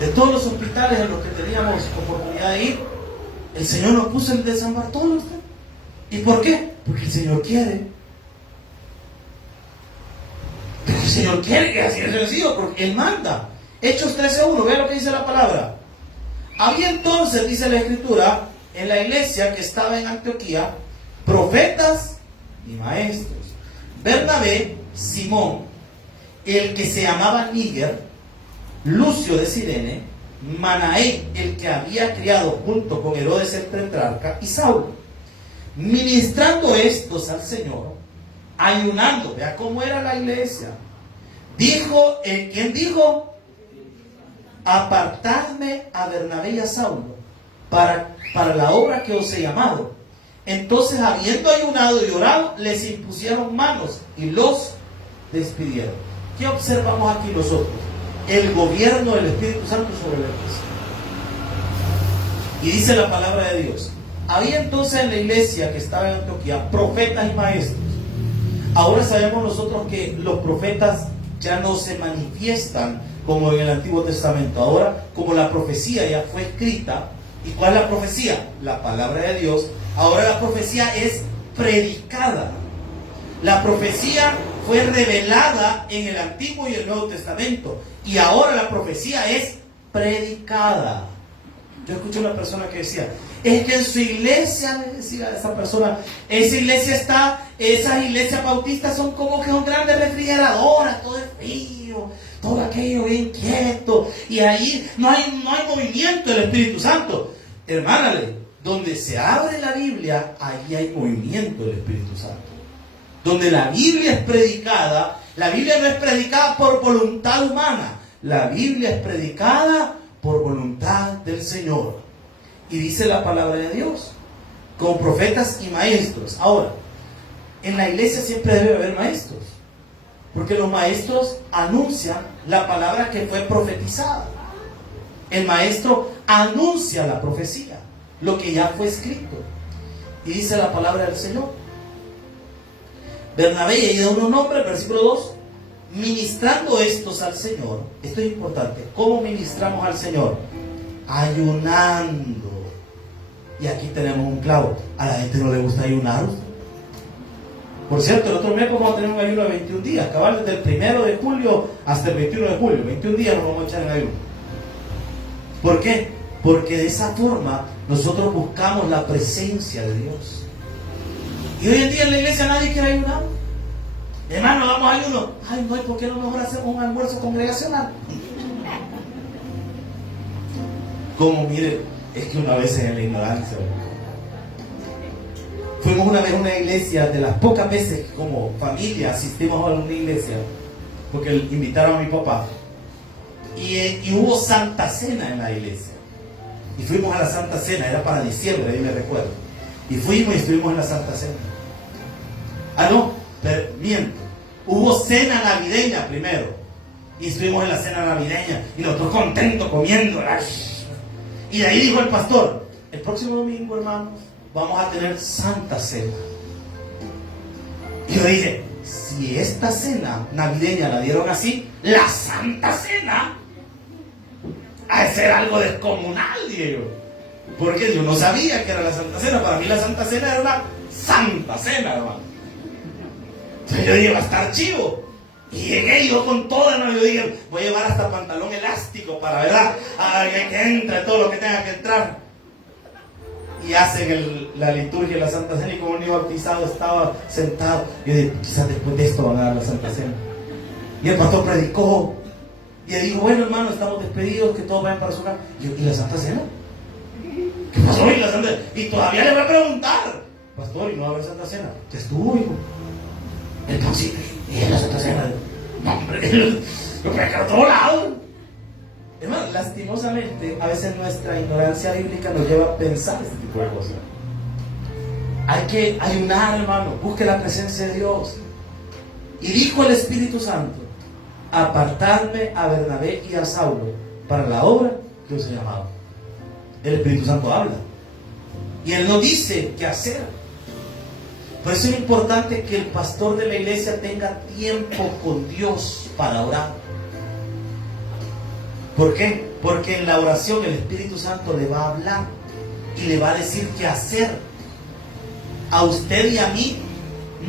De todos los hospitales en los que teníamos oportunidad de ir, el Señor nos puso el de San Bartolo. ¿Y por qué? Porque el Señor quiere. Pero el Señor quiere que así es sencillo, porque Él manda. Hechos 13:1, vea lo que dice la palabra. Había entonces, dice la Escritura, en la iglesia que estaba en Antioquía, profetas y maestros. Bernabé, Simón, el que se llamaba Níger, Lucio de Cirene, Manaén, el que había criado junto con Herodes el tetrarca, y Saulo. Ministrando estos al Señor, ayunando, vea cómo era la iglesia. Dijo, ¿quién dijo? Apartadme a Bernabé y a Saulo para la obra que os he llamado. Entonces, habiendo ayunado y orado, les impusieron manos y los despidieron. ¿Qué observamos aquí nosotros? El gobierno del Espíritu Santo sobre la iglesia. Y dice la palabra de Dios. Había entonces en la iglesia que estaba en Antioquía profetas y maestros. Ahora sabemos nosotros que los profetas ya no se manifiestan como en el Antiguo Testamento. Ahora, como la profecía ya fue escrita, ¿y cuál es la profecía? La palabra de Dios. Ahora la profecía es predicada. La profecía fue revelada en el Antiguo y el Nuevo Testamento. Y ahora la profecía es predicada. Yo escuché una persona que decía, es que en su iglesia, le decía a esa persona, esas iglesias bautistas son como que son grandes refrigeradoras, todo es frío, todo aquello bien quieto, y ahí no hay movimiento del Espíritu Santo. Hermánale, Donde se abre la Biblia, ahí hay movimiento del Espíritu Santo. Donde la Biblia es predicada, la Biblia no es predicada por voluntad humana, la Biblia es predicada por voluntad del Señor. Y dice la palabra de Dios, con profetas y maestros. Ahora, en la iglesia siempre debe haber maestros, porque los maestros anuncian la palabra que fue profetizada. El maestro anuncia la profecía, lo que ya fue escrito. Y dice la palabra del Señor. Bernabé, y ahí da unos nombres, versículo 2, ministrando estos al Señor. Esto es importante. ¿Cómo ministramos al Señor? Ayunando. Y aquí tenemos un clavo. A la gente no le gusta ayunar. Por cierto, el otro mes vamos a tener un ayuno de 21 días, cabal, desde el 1 de julio hasta el 21 de julio. 21 días nos vamos a echar en ayuno. ¿Por qué? Porque de esa forma nosotros buscamos la presencia de Dios. Y hoy en día en la iglesia nadie quiere ayunar. Hermano, vamos a ayuno. Ay, no, ¿por qué no mejor hacemos un almuerzo congregacional? Como mire, es que una vez en la ignorancia. Fuimos una vez a una iglesia, de las pocas veces que como familia asistimos a una iglesia, porque invitaron a mi papá. Y hubo Santa Cena en la iglesia. Y fuimos a la Santa Cena, era para diciembre, ahí me recuerdo. Y fuimos y estuvimos en la Santa Cena. Ah, no, pero miento. Hubo cena navideña primero. Y estuvimos en la cena navideña. Y nosotros contentos comiendo. Y de ahí dijo el pastor: el próximo domingo, hermanos, vamos a tener Santa Cena. Y yo dije: si esta cena navideña la dieron así, la Santa Cena ha de ser algo descomunal, dije yo. Porque yo no sabía que era la Santa Cena. Para mí la Santa Cena era una Santa Cena, hermano. Entonces yo dije: va a estar chivo. Y llegué yo con toda, ¿no? Yo dije: voy a llevar hasta pantalón elástico para, ¿verdad?, que entre todo lo que tenga que entrar. Y hacen la liturgia de la Santa Cena, y como un niño bautizado estaba sentado. Yo dije: quizás después de esto van a dar la Santa Cena. Y el pastor predicó. Y él dijo: bueno, hermano, estamos despedidos, que todos vayan para su casa. Y yo: ¿y la Santa Cena? ¿Qué pasó? ¿Y la Santa Cena? Y todavía le voy a preguntar: pastor, ¿y no va a haber Santa Cena? Ya estuvo, hijo. El concilio, y la Santa Cena. No, hombre, yo voy a quedar a todos lados. Hermano, lastimosamente, a veces nuestra ignorancia bíblica nos lleva a pensar este tipo de cosas. Hay que ayunar, hermano. Busque la presencia de Dios. Y dijo el Espíritu Santo: apartarme a Bernabé y a Saulo para la obra que os he llamado. El Espíritu Santo habla. Y Él nos dice qué hacer. Por eso es importante que el pastor de la iglesia tenga tiempo con Dios para orar. ¿Por qué? Porque en la oración el Espíritu Santo le va a hablar y le va a decir qué hacer. A usted y a mí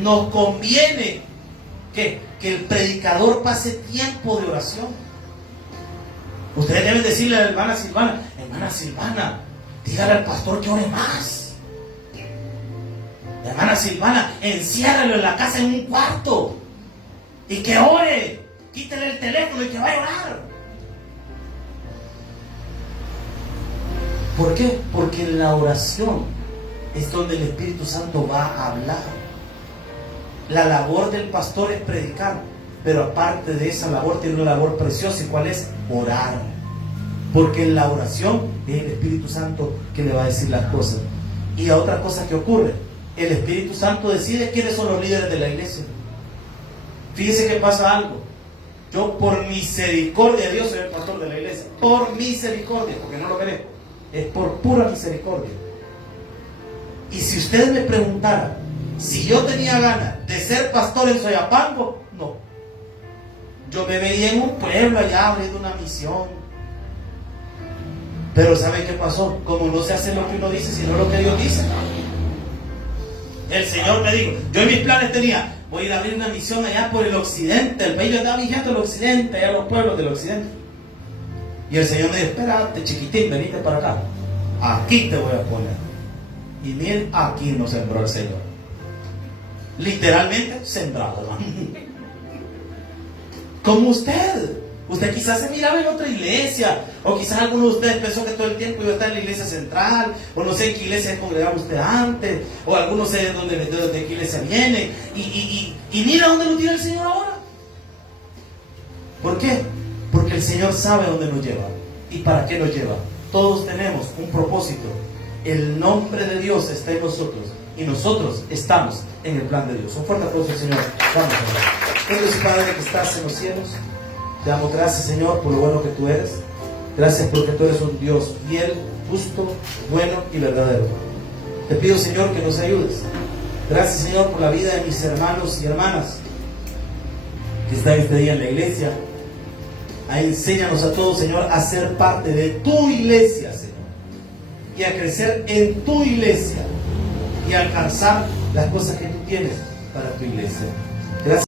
nos conviene que el predicador pase tiempo de oración. Ustedes deben decirle a la hermana Silvana: hermana Silvana, dígale al pastor que ore más. Hermana Silvana, enciérralo en la casa en un cuarto y que ore. Quítele el teléfono y que vaya a orar. ¿Por qué? Porque en la oración es donde el Espíritu Santo va a hablar. La labor del pastor es predicar, pero aparte de esa labor tiene una labor preciosa. ¿Y cuál es? Orar. Porque en la oración es el Espíritu Santo que le va a decir las cosas. Y a otra cosa que ocurre: el Espíritu Santo decide quiénes son los líderes de la iglesia. Fíjese que pasa algo. Yo, por misericordia de Dios, soy el pastor de la iglesia. Por misericordia, porque no lo merezco. Es por pura misericordia. Y si ustedes me preguntaran si yo tenía ganas de ser pastor en Soyapango, no. Yo me veía en un pueblo allá abriendo una misión. Pero ¿saben qué pasó? Como no se hace lo que uno dice, sino lo que Dios dice. El Señor me dijo, yo en mis planes tenía: voy a ir a abrir una misión allá por el occidente. El país estaba vigente el occidente, allá los pueblos del occidente. Y el Señor me dijo: espérate, chiquitín, venite para acá. Aquí te voy a poner. Y miren, aquí nos sembró el Señor. Literalmente sembrado, hermano. Como usted. Usted quizás se miraba en otra iglesia, o quizás alguno de ustedes pensó que todo el tiempo iba a estar en la iglesia central, o no sé en qué iglesia congregaba usted antes, o algunos sé de qué iglesia viene, y mira dónde lo tiene el Señor ahora. ¿Por qué? Porque el Señor sabe dónde nos lleva y para qué nos lleva. Todos tenemos un propósito. El nombre de Dios está en nosotros y nosotros estamos en el plan de Dios. Un fuerte aplauso al Señor. Vamos a orar. Dios Padre que estás en los cielos, te damos gracias, Señor, por lo bueno que tú eres. Gracias porque tú eres un Dios fiel, justo, bueno y verdadero. Te pido, Señor, que nos ayudes. Gracias, Señor, por la vida de mis hermanos y hermanas que están este día en la iglesia. Enséñanos a todos, Señor, a ser parte de tu iglesia, Señor, y a crecer en tu iglesia y a alcanzar las cosas que tú tienes para tu iglesia.